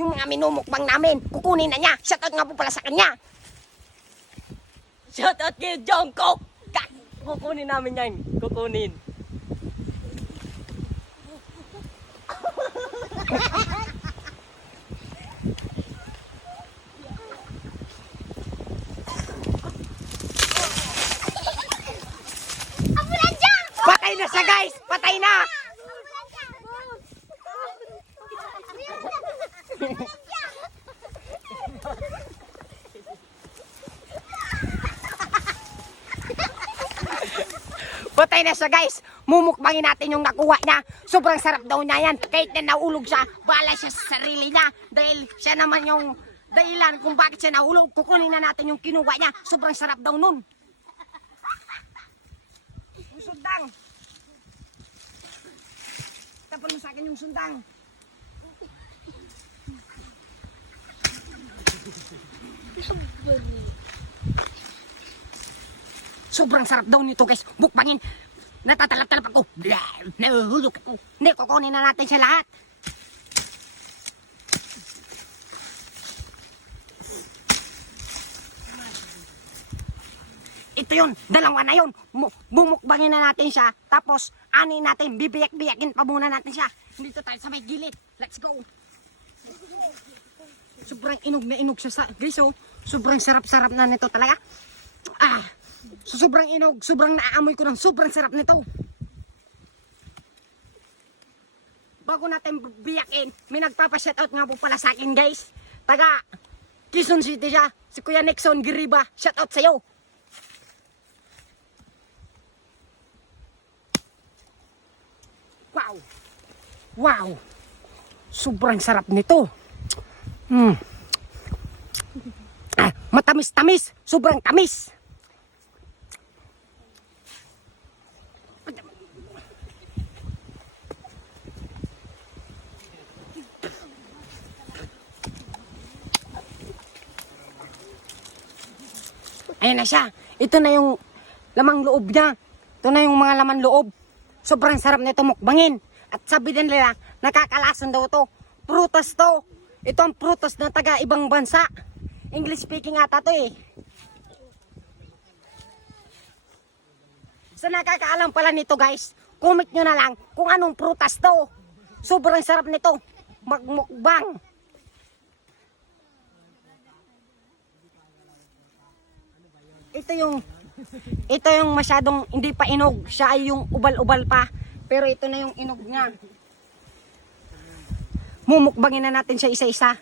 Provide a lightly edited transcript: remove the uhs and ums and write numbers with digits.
yung mga minumukbang namin. Kukunin na niya. Shoutout nga po pala sa kanya. Shoutout kay Jungkook! Kukunin namin yan. Kukunin. Patay na siya guys! Patay na! Patay na siya guys! Mumukbangin natin yung nakuha niya. Sobrang sarap daw niya yan. Kahit na naulog siya, bahala siya sa sarili niya. Dahil siya naman yung dahilan kung bakit siya nahulog. Kukunin na natin yung kinuha niya. Sobrang sarap daw nun. Yung sundang. Tapon mo sa akin yung sundang. Sobrang sarap daw nito guys. Bukbangin. Natatalap-talap ako. Nahuhulog ako. Hindi, kukunin na natin siya lahat. Ito yun. Dalawa na yun. Bumukbangin na natin siya. Tapos, anin natin. Bibiyak-biyakin pa muna natin siya. Dito tayo sa may gilid. Let's go. Sobrang inog na inog siya sa... Guys, oh. Sobrang sarap-sarap na nito talaga. So, sobrang inog, sobrang naaamoy ko ng sobrang sarap nito. Bago natin biyakin, may nagpapa-shoutout nga po pala sa akin guys. Taga Quezon City siya, si Kuya Nixon Giriba. Shoutout sa'yo. Wow! Wow! Sobrang sarap nito. Matamis-tamis, sobrang tamis. Ayan na siya. Ito na yung lamang loob niya. Ito na yung mga laman loob. Sobrang sarap nito mukbangin. At sabi din nila, nakakalason daw to. Prutas to. Ito ang prutas na taga ibang bansa. English speaking ata to eh. Sa nakakaalam pala nito guys, comment nyo na lang kung anong prutas to. Sobrang sarap nito. Magmukbang. Ito yung masyadong hindi pa inog. Siya ay yung ubal-ubal pa. Pero ito na yung inog niya. Mumukbangin na natin siya isa-isa.